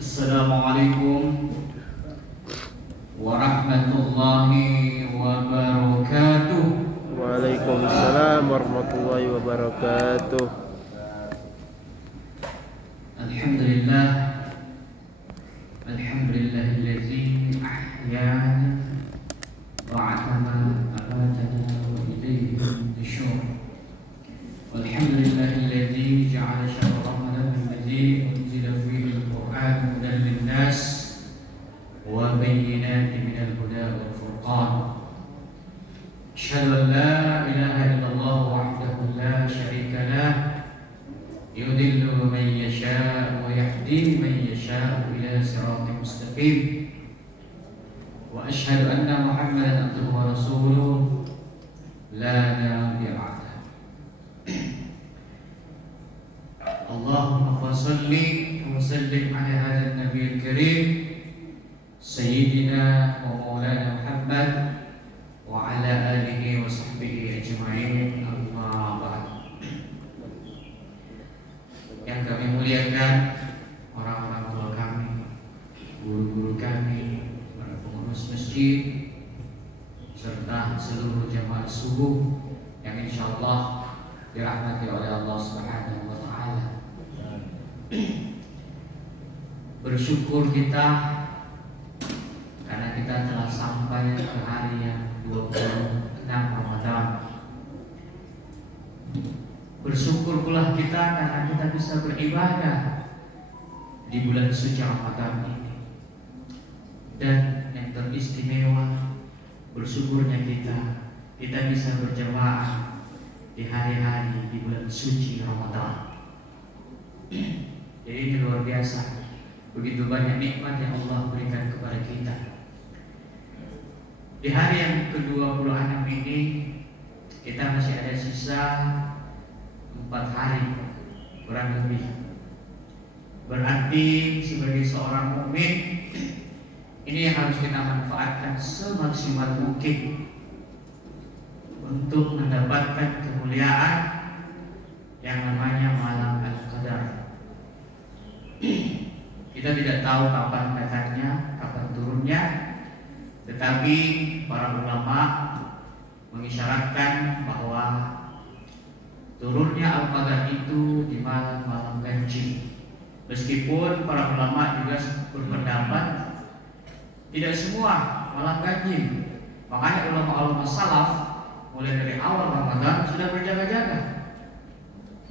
Assalamualaikum warahmatullahi wabarakatuh. Waalaikumsalam warahmatullahi wabarakatuh. Alhamdulillah, alhamdulillahillazi ahyana ba'dama amatana wa ilayhi nusyur. Walhamdulillahillazi ja'ala syahra Ramadan allazi unzila fihi al-Qur'an hudan lin-nas wa bayyinatin minal huda wal furqan. Asyhadu an la ilaha illallah wahdahu la syarika lah yudillu man yasha' wa yahdi man yasha' ila siratin mustaqim. Wa asyhadu anna Muhammadan abduhu wa rasuluh la nabiyya ba'dah. Allahumma salli wa sallim ala hadzal nabiyil karim sayyidina wa maulana Muhammad wa ala alihi wa sahbihi ajma'in, amma ba'd. Yang kami muliakan orang-orang tua kami, guru-guru kami, para pengurus masjid, serta seluruh jamaah subuh yang insyaallah dirahmati oleh Allah Subhanahu wa taala. Bersyukur kita karena kita telah sampai ke hari yang 26 Ramadan. Bersyukur pula kita karena kita bisa beribadah di bulan suci Ramadan ini. Dan yang teristimewa, bersyukurnya kita bisa berjamaah di hari-hari di bulan suci Ramadan. Jadi ini luar biasa, begitu banyak nikmat yang Allah berikan kepada kita. Di hari yang ke-26 ini kita masih ada sisa 4 hari kurang lebih. Berarti sebagai seorang mukmin ini yang harus kita manfaatkan semaksimal mungkin untuk mendapatkan kemuliaan yang namanya malam Al-Qadar. Kita tidak tahu kapan datangnya, kapan turunnya, tetapi para ulama mengisyaratkan bahwa turunnya Al-Qadar itu di malam-malam ganjil. Meskipun para ulama juga berpendapat tidak semua malam ganjil. Makanya ulama-ulama salaf mulai dari awal Ramadan sudah berjaga-jaga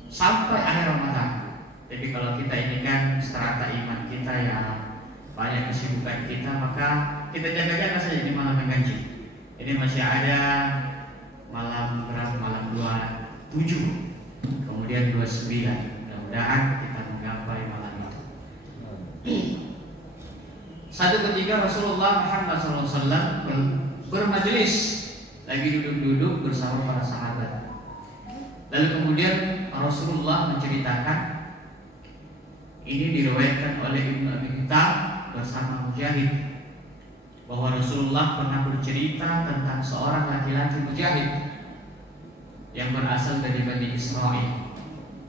sampai akhir Ramadan. Jadi kalau kita ini kan strata iman kita yang banyak kesibukan kita, maka kita jaga-jaga saja di malam yang ganjil. Ini masih ada malam berapa? Malam 27, kemudian 29. Mudah-mudahan kita menggapai malam itu. Satu ketika Rasulullah Muhammad SAW bermajelis, lagi duduk-duduk bersama para sahabat. Lalu kemudian Rasulullah menceritakan, ini diriwayatkan oleh Ibnu Abi Kitab bersama Mujahid, bahwa Rasulullah pernah bercerita tentang seorang laki-laki mujahid yang berasal dari Bani Israel.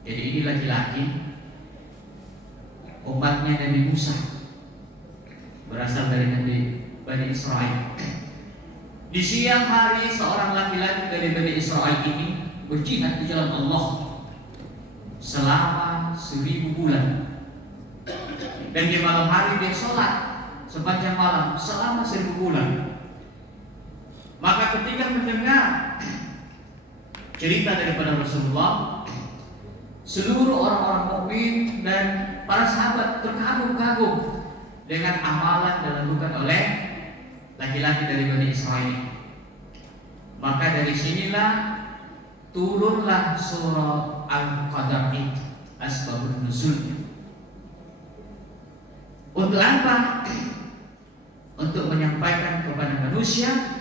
Jadi ini laki-laki umatnya Nabi Musa, berasal dari Bani Israel. Di siang hari seorang laki-laki dari Bani Israel ini berjihad di jalan Allah selama 1000 bulan. Dan di malam hari dia sholat sepanjang malam selama 1000 bulan. Maka ketika mendengar cerita daripada Rasulullah, seluruh orang-orang mukmin dan para sahabat terkagum-kagum dengan amalan yang dilakukan oleh laki-laki dari Bani Israel. Maka dari sinilah turunlah surah Al-Qadar itu, asbabun nuzulnya. Untuk apa? Untuk menyampaikan kepada manusia,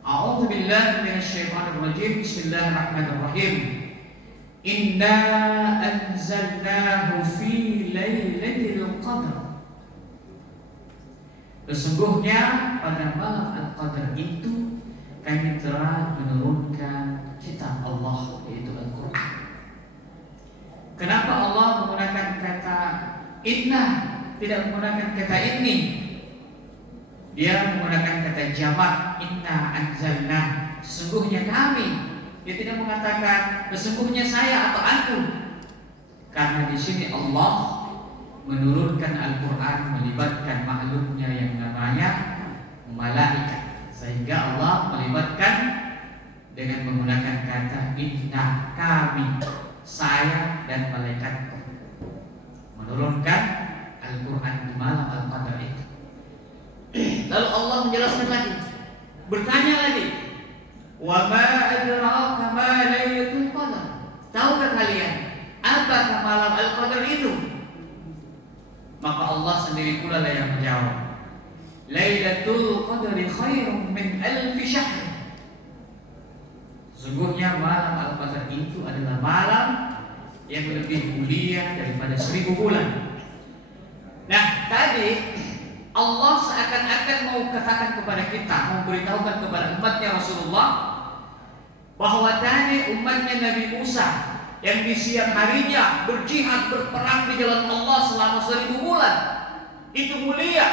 a'udzubillahi minasyaitonir rajim, bismillahirrahmanirrahim. Inna anzalnahu fi lailatul qadar. Sesungguhnya pada malam Al-Qadar itu kami telah menurunkan kitab Allah, yaitu Al-Quran. Kenapa Allah menggunakan kata inna tidak menggunakan kata ini. Dia menggunakan kata jamak, inna anzalna, sesungguhnya kami. Dia tidak mengatakan sesungguhnya saya atau aku. Karena di sini Allah menurunkan Al-Quran melibatkan makhluknya yang namanya malaikat, sehingga Allah melibatkan dengan menggunakan kata inna, kami, saya dan malaikatku, menurunkan Al-Quran di malam Al-Qadar itu. Lalu Allah menjelaskan lagi, bertanya lagi, wa ma adraka ma lailatul qadar, tahukah kalian apakah malam Al-Qadar itu? Maka Allah sendiri pula lah yang menjawab, Lailatul Qadri khairum min alfi syahr. Sesungguhnya malam Al-Qadar itu adalah malam yang lebih mulia daripada 1000 bulan. Nah, tadi Allah seakan-akan mau katakan kepada kita, mau beritahukan kepada umatnya Rasulullah bahwa tadi umatnya Nabi Musa yang di siang harinya berjihad, berperang di jalan Allah selama 1000 bulan, itu mulia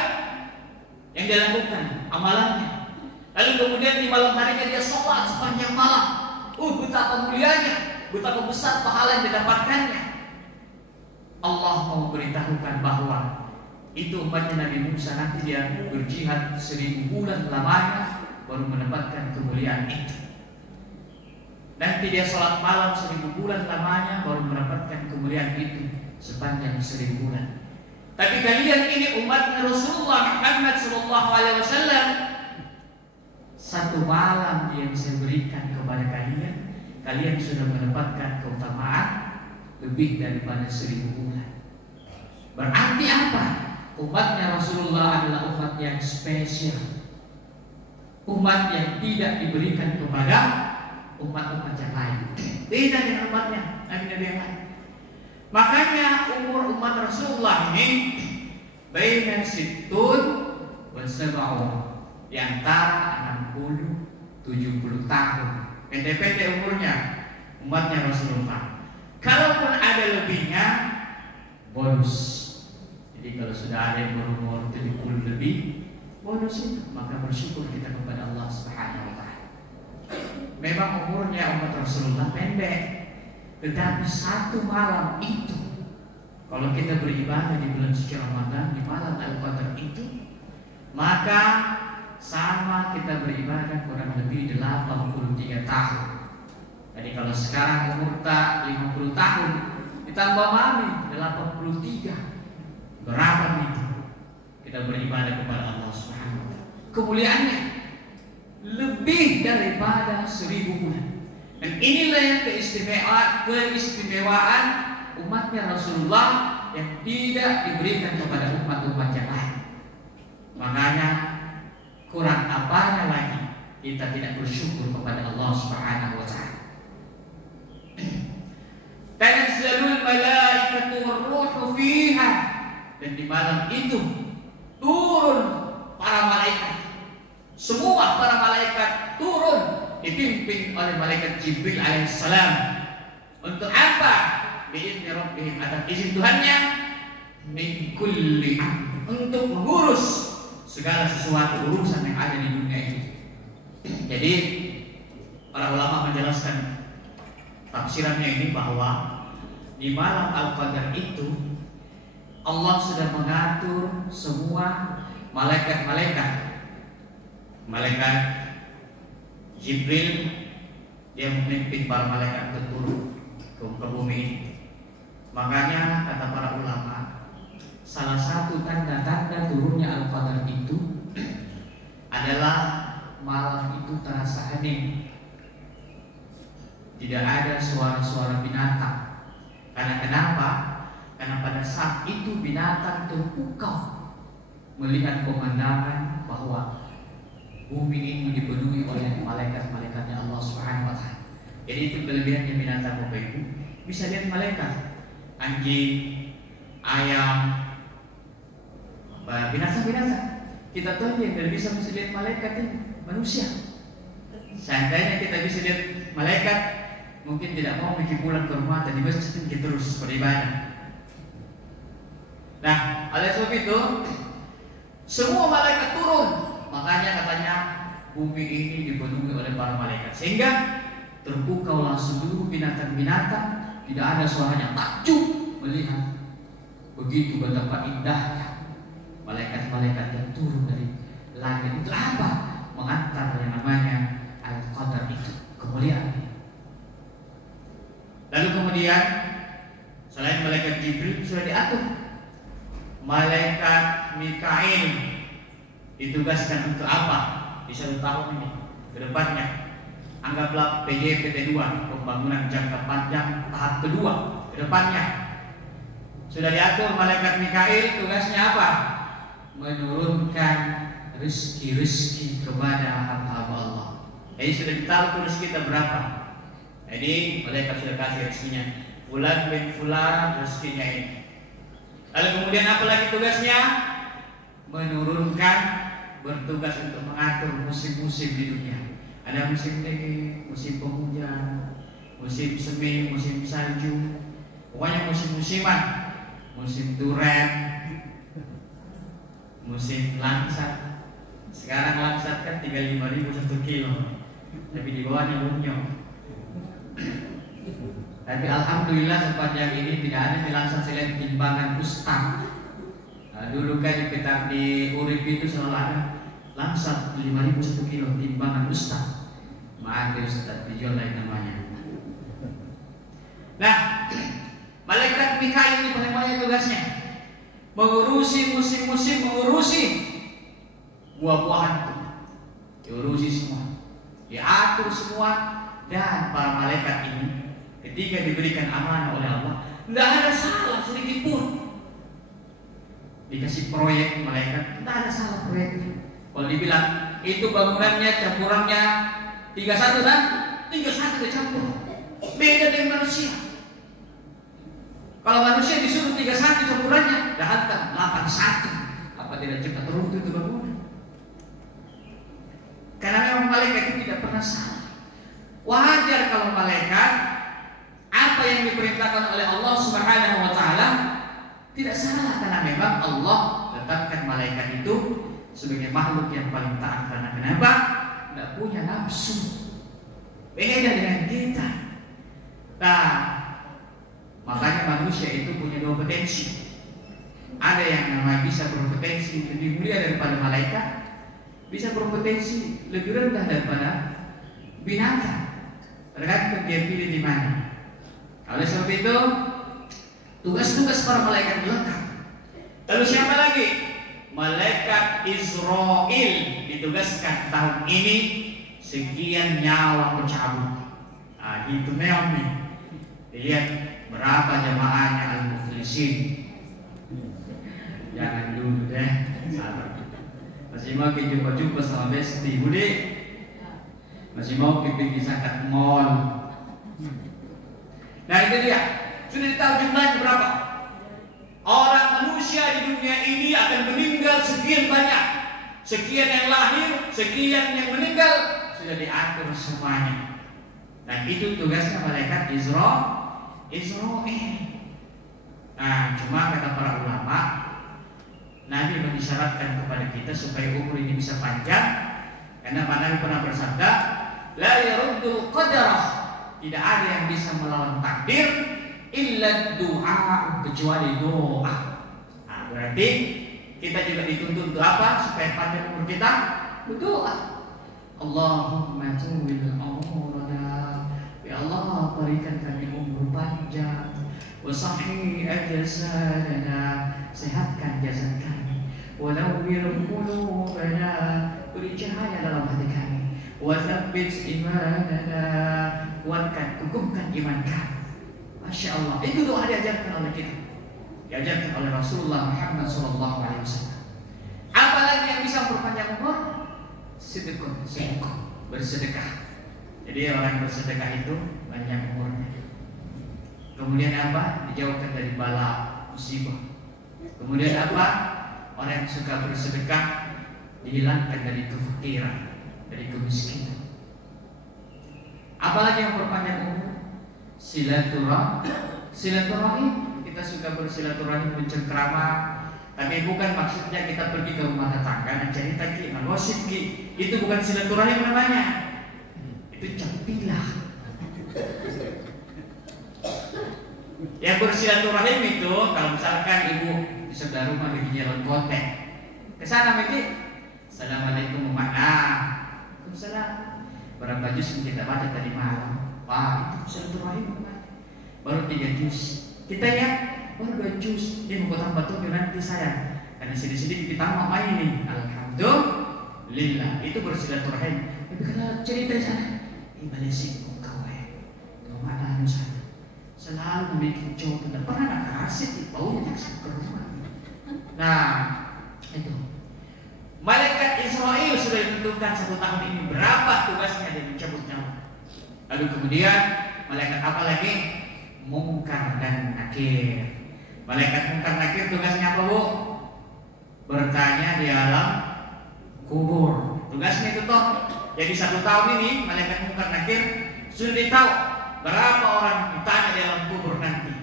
yang dia lakukan amalannya. Lalu kemudian di malam harinya dia sholat sepanjang malam. Betapa mulianya, betapa besar pahala yang didapatkannya. Allah mau beritahukan bahwa itu umatnya Nabi Musa nanti dia berjihad 1000 bulan lamanya baru mendapatkan kemuliaan itu. Nanti dia sholat malam 1000 bulan lamanya baru mendapatkan kemuliaan itu sepanjang 1000 bulan. Tapi kalian ini umatnya Rasulullah Muhammad SAW, satu malam yang saya berikan kepada kalian, kalian sudah mendapatkan keutamaan lebih daripada 1000 bulan. Berarti apa? Umatnya Rasulullah adalah umat yang spesial, umat yang tidak diberikan kepada umat-umat yang lain, beda dengan umatnya Nabi-Nabi yang lain. Makanya umur umat Rasulullah ini baina sittun wa sab'un, di antara 60-70 tahun. Pendek-pendek umurnya umatnya Rasulullah. Kalaupun ada lebihnya, bonus. Jadi kalau sudah ada yang berumur 70 lebih, bonus itu, maka bersyukur kita kepada Allah Subhanahu wa taala. Memang umurnya umat Rasulullah pendek, tetapi satu malam itu, kalau kita beribadah di bulan suci Ramadan di malam Al-Qadar itu, maka sama kita beribadah kurang lebih 83 tahun. Jadi kalau sekarang umur tak 50 tahun, ditambah mami 83, berapa itu kita beribadah kepada Allah Subhanahu wa taala. Kemuliaannya lebih daripada 1000 bulan. Dan inilah yang keistimewaan umatnya Rasulullah yang tidak diberikan kepada umat-umat yang lain. Makanya kurang apanya lagi kita tidak bersyukur kepada Allah Subhanahu wa taala. Tanazzalul malaikatu war-ruhu fiha, dan di malam itu turun para malaikat. Semua para malaikat turun dipimpin oleh malaikat Jibril alaihissalam. Untuk apa? Bi'izni rabbihim, atas izin Tuhannya, min kulli amr, untuk mengurus segala sesuatu urusan yang ada di dunia ini. Jadi para ulama menjelaskan tafsirannya ini bahwa di malam Al-Qadar itu Allah sudah mengatur semua malaikat-malaikat. Malaikat Jibril dia memimpin para malaikat untuk turun ke bumi ini. Makanya kata para ulama, salah satu tanda-tanda turunnya Al-Qadar itu adalah malam itu terasa hening, tidak ada suara-suara binatang. Karena kenapa? Karena pada saat itu binatang terpukau melihat pemandangan bahwa bumi ini dipenuhi oleh malaikat-malaikatnya Allah Subhanahu wa taala. Jadi itu kelebihannya binatang Bapak Ibu. Bisa lihat malaikat, anjing, ayam, binatang-binatang. Kita tahu yang tidak bisa lihat malaikat ini manusia. Seandainya kita bisa lihat malaikat, mungkin tidak mau pergi pulang ke rumah dan di masjid kita terus beribadah. Nah, oleh sebab itu semua malaikat turun. Makanya katanya bumi ini dipenuhi oleh para malaikat, sehingga terpukaulah seluruh binatang-binatang, tidak ada suaranya, takjub melihat begitu betapa indahnya malaikat-malaikat yang turun dari langit. Itu apa? Mengantar yang namanya Al-Qadar itu, kemuliaan. Lalu kemudian selain malaikat Jibril sudah diatur, malaikat Mikail ditugaskan untuk apa di 1 tahun ini ke depannya. Anggaplah PJPT 2, pembangunan jangka panjang tahap kedua ke depannya. Sudah diatur malaikat Mikail tugasnya apa? Menurunkan rezeki-rezeki kepada hamba-hamba Allah. Jadi sudah ditaruh rezeki kita berapa? Jadi malaikat sudah kasih rezekinya. Fulan bin fulan rezekinya ini. Lalu kemudian apa lagi tugasnya? Menurunkan, bertugas untuk mengatur musim-musim di dunia. Ada musim dingin, musim penghujan, musim semi, musim salju. Pokoknya musim-musiman. Musim duren, musim langsat. Sekarang langsat kan 35.000 1 kilo, tapi di bawahnya bunyong. Tapi alhamdulillah sepanjang ini tidak ada di langsat selain timbangan ustaz. Nah, dulu kan di Urip itu selalu ada langsat 5.000 1 kilo timbangan ustaz. Maaf ya Ustaz, dijual lain namanya. Nah, malaikat Mikail ini paling banyak tugasnya mengurusi musim-musim, mengurusi buah-buahan itu, diurusi semua, diatur semua. Dan para malaikat ini ketika diberikan amanah oleh Allah, tidak ada salah sedikit pun. Dikasih proyek malaikat, tidak ada salah proyeknya. Kalau dibilang itu bangunannya campurannya 31 dan 31 dicampur, beda dengan manusia. Kalau manusia disuruh 31 campurannya, dah hantar 81. Apa tidak cepat runtuh itu bangunan? Karena memang malaikat itu tidak pernah salah. Wajar kalau malaikat apa yang diperintahkan oleh Allah Subhanahu wa taala tidak salah, karena memang Allah tetapkan malaikat itu sebagai makhluk yang paling taat. Karena kenapa? Tidak punya nafsu, beda dengan kita. Nah, makanya manusia itu punya 2 potensi. Ada yang namanya bisa berpotensi lebih mulia daripada malaikat, bisa berpotensi lebih rendah daripada binatang. Tergantung dia pilih di mana. Oleh sebab itu, tugas-tugas para malaikat lengkap. Lalu siapa lagi? Malaikat Israel ditugaskan tahun ini sekian nyawa bercabut. Nah, itu memang nih. Dilihat berapa jamaahnya al-muflisin. Jangan dulu deh, sabar. Masih mau jumpa-jumpa sama Besti, Budi? Masih mau pergi zakat mall? Nah itu dia, sudah ditahu jumlahnya berapa? Orang manusia di dunia ini akan meninggal sekian banyak, sekian yang lahir, sekian yang meninggal, sudah diatur semuanya. Dan itu tugasnya malaikat Israel. Nah, cuma kata para ulama, Nabi mengisyaratkan kepada kita supaya umur ini bisa panjang, karena Nabi pernah bersabda, la yaruddul qadarah, tidak ada yang bisa melawan takdir illa du'a, kecuali doa. Nah, berarti kita juga dituntut untuk apa? Supaya panjang umur kita, berdoa. Allahumma tuwil umurana, ya Allah berikan kami umur panjang, wa sahih ajsadana, sehatkan jasad kami, wa nawwir qulubana, beri cahaya dalam hati kami, wa tsabbit imanana, kuatkan, teguhkan iman kami. Masya Allah, itu doa diajarkan oleh kita, diajarkan oleh Rasulullah Muhammad SAW. Apalagi yang bisa memperpanjang umur? Sedekah, bersedekah. Jadi orang yang bersedekah itu banyak umurnya. Kemudian apa? Dijauhkan dari bala musibah. Kemudian apa? Orang yang suka bersedekah dihilangkan dari kefakiran, dari kemiskinan. Apalagi yang memperpanjang umur? Silaturahim. Kita kita suka bersilaturahim, bercengkrama, tapi bukan maksudnya kita pergi ke rumah tetangga dan cerita ki, ngosip ki. Itu bukan silaturahim namanya. Itu campilah. Yang bersilaturahim itu kalau misalkan ibu di sebelah rumah di jalan kotek, ke sana mesti assalamualaikum waalaikumsalam. Berapa juz yang kita baca tadi malam? Wah, itu silaturahim namanya. Baru 3 juz. Kita ya baru 2 juz. Dia mau tambah tuh nanti saya. Karena sedikit ditambah main nih. Alhamdulillah. Itu bersilaturahim. Tapi kalau cerita di sana, Malaysia kau mana sana. Selalu memiliki cowok tidak pernah nak kasih di bau yang ke rumah. Nah, itu. Malaikat Israel sudah ditentukan 1 tahun ini berapa tugasnya dia mencabut nyawa. Lalu kemudian malaikat apa lagi? Mungkar dan Nakir. Malaikat Mungkar Nakir tugasnya apa, Bu? Bertanya di alam kubur. Tugasnya itu toh. Jadi 1 tahun ini malaikat Mungkar Nakir sudah ditahu berapa orang ditanya di alam kubur nanti.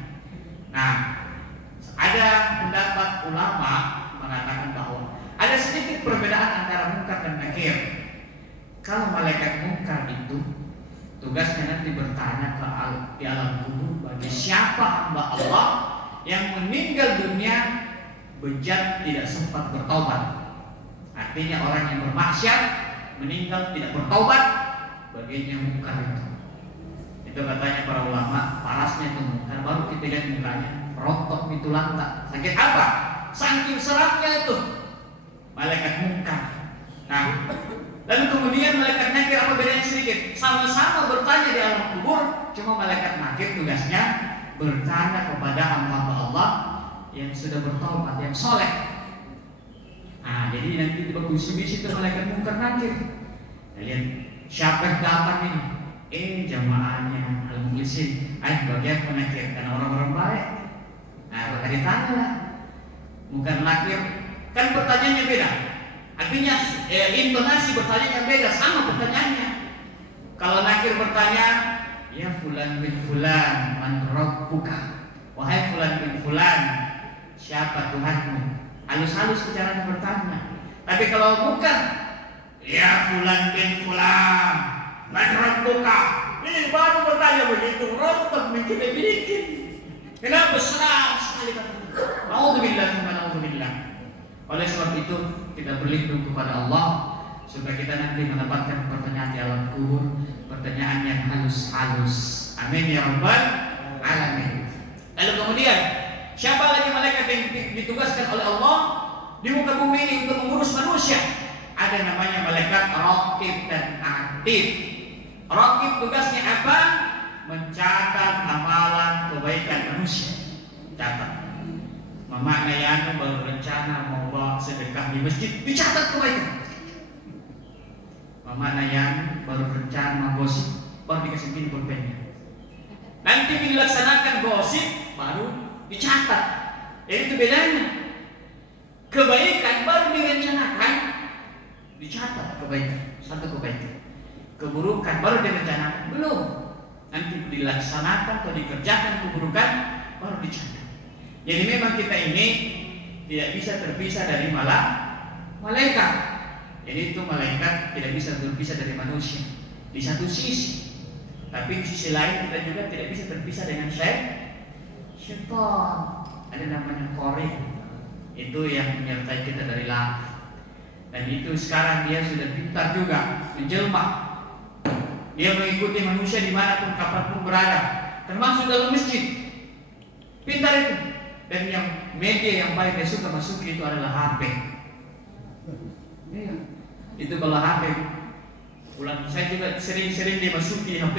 Nah, ada pendapat ulama mengatakan bahwa ada sedikit perbedaan antara Mungkar dan Nakir. Kalau malaikat Mungkar itu tugasnya nanti bertanya di alam kubur bagi siapa hamba Allah yang meninggal dunia bejat tidak sempat bertaubat. Artinya orang yang bermaksiat meninggal tidak bertaubat, bagiannya Mungkar itu. Itu katanya para ulama, parasnya itu Mungkar. Baru kita lihat mukanya, rontok itu lantak. Sakit apa? Saking seramnya itu malaikat Mungkar. Nah, lalu kemudian malaikat Nakir apa bedanya sedikit? Sama-sama bertanya di alam kubur, cuma malaikat Nakir tugasnya bertanya kepada hamba Allah yang sudah bertaubat, yang soleh. Nah, jadi nanti bagus di situ malaikat Mungkar Nakir. Kalian siapa yang datang ini? Jamaahnya al-mukhlisin. Bagian penakir karena orang-orang baik. Nah, bakal ditanya lah. Mungkar Nakir kan pertanyaannya beda. Artinya intonasi bertanya beda, sama pertanyaannya. Kalau Nakir bertanya, ya fulan bin fulan, man rabbuka? Wahai fulan bin fulan, siapa Tuhanmu? Halus-halus cara bertanya. Tapi kalau bukan, ya fulan bin fulan, man rabbuka? Ini baru bertanya begitu, rontok bikin. Kenapa senang sekali kata? Nauzubillah wa nauzubillah. Oleh sebab itu kita berlindung kepada Allah supaya kita nanti mendapatkan pertanyaan di alam kubur, pertanyaan yang halus-halus. Amin ya rabbal alamin. Lalu kemudian siapa lagi malaikat yang ditugaskan oleh Allah di muka bumi ini untuk mengurus manusia? Ada namanya malaikat Raqib dan Atid. Raqib tugasnya apa? Mencatat amalan kebaikan manusia. Catat. Mama Nayanu baru rencana mau bawa sedekah di masjid, dicatat kebaikan. Mama Nayanu baru rencana mau gosip, baru dikasih gini pulpennya. Nanti dilaksanakan gosip, baru dicatat. Jadi itu bedanya. Kebaikan baru direncanakan, dicatat kebaikan, satu kebaikan. Keburukan baru direncanakan, belum. Nanti dilaksanakan atau dikerjakan keburukan, baru dicatat. Jadi memang kita ini tidak bisa terpisah dari malaikat. Jadi itu malaikat tidak bisa terpisah dari manusia di satu sisi. Tapi di sisi lain kita juga tidak bisa terpisah dengan syaitan. Ada namanya Qarin. Itu yang menyertai kita dari langit. Dan itu sekarang dia sudah pintar juga menjelma. Dia mengikuti manusia dimanapun kapanpun berada, termasuk dalam masjid. Pintar itu. Dan yang media yang paling dia suka masuk itu adalah HP. Iya. Itu kalau HP, pulang saya juga sering-sering dimasuki HP.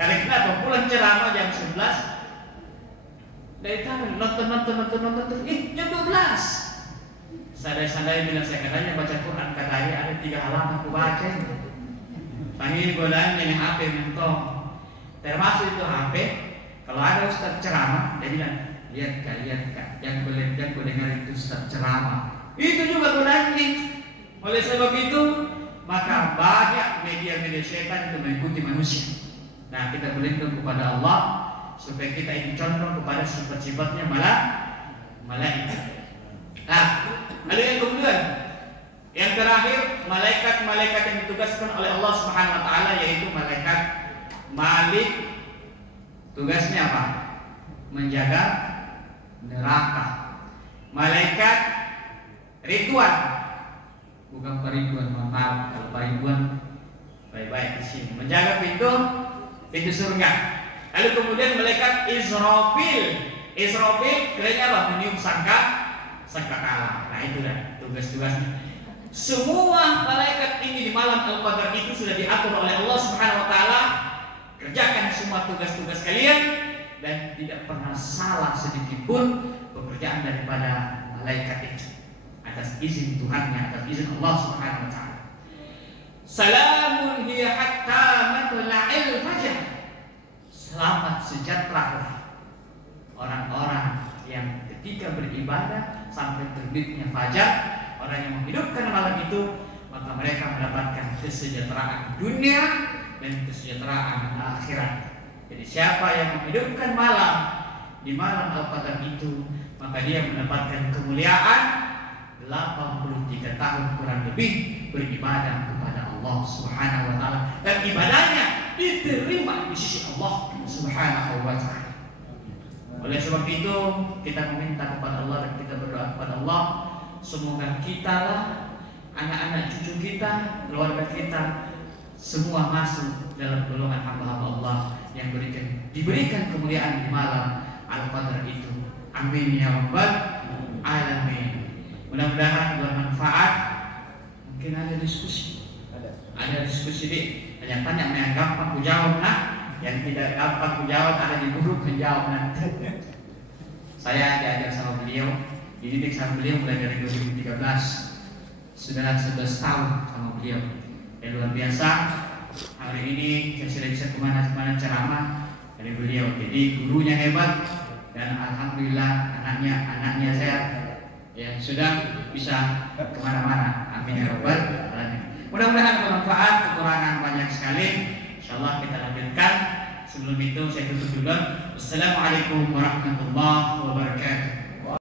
Karena kenapa? Pulang ceramah jam 11, dari tangan nonton. Jam 12. Sadai-sadai bilang saya katanya baca Quran, katanya ada 3 halaman aku baca. Panggil godaan yang HP mentong. Termasuk itu HP. Kalau ada ustaz ceramah, dia bilang, lihat kak, yang boleh dengar itu ustaz ceramah. Itu juga gunanya. Oleh sebab itu, maka banyak media-media syaitan itu mengikuti manusia. Nah, kita berlindung kepada Allah supaya kita ini condong kepada sifat-sifatnya malaikat. Nah, ada yang kemudian yang terakhir, malaikat-malaikat yang ditugaskan oleh Allah Subhanahu wa taala, yaitu malaikat Malik. Tugasnya apa? Menjaga neraka. Malaikat Ridwan, bukan Ridwan, maaf kalau Ridwan baik-baik di sini, menjaga pintu surga. Lalu kemudian malaikat Israfil. Israfil kerjanya apa? Meniup sangkakala. Nah, itu dah tugas-tugasnya. Semua malaikat ini di malam Al-Qadar itu sudah diatur oleh Allah Subhanahu wa taala. Kerjakan semua tugas-tugas kalian dan tidak pernah salah sedikit pun pekerjaan daripada malaikat itu, atas izin Tuhannya, atas izin Allah Subhanahu wa taala. Salamun hiya hatta matla'il fajr. Selamat sejahtera orang-orang yang ketika beribadah sampai terbitnya fajar. Orang yang menghidupkan malam itu, maka mereka mendapatkan kesejahteraan dunia dan kesejahteraan akhirat. Jadi siapa yang menghidupkan malam di malam Al-Qadar itu, maka dia mendapatkan kemuliaan 83 tahun kurang lebih beribadah kepada Allah Subhanahu wa taala, dan ibadahnya diterima di sisi Allah Subhanahu wa taala. Oleh sebab itu kita meminta kepada Allah dan kita berdoa kepada Allah, semoga kita lah, anak-anak cucu kita, keluarga kita semua masuk dalam golongan hamba-hamba Allah yang diberikan kemuliaan di malam Al-Qadar itu. Amin ya rabbal alamin. Mudah-mudahan bermanfaat. Mungkin ada diskusi. Ada diskusi deh. Tanya-tanya yang gampang ku jawab, nah yang tidak gampang ku jawab ada di guru menjawab nanti. Saya diajar sama beliau, dididik sama beliau mulai dari 2013. Sudah 11 tahun sama beliau. Dan luar biasa, hari ini saya sudah bisa kemana-mana ceramah dari beliau. Jadi gurunya hebat dan alhamdulillah anaknya saya yang sudah bisa kemana-mana. Amin ya rabbal alamin. Mudah-mudahan bermanfaat. Kekurangan banyak sekali, insyaallah kita lanjutkan. Sebelum itu saya tutup dulu. Wassalamualaikum warahmatullahi wabarakatuh.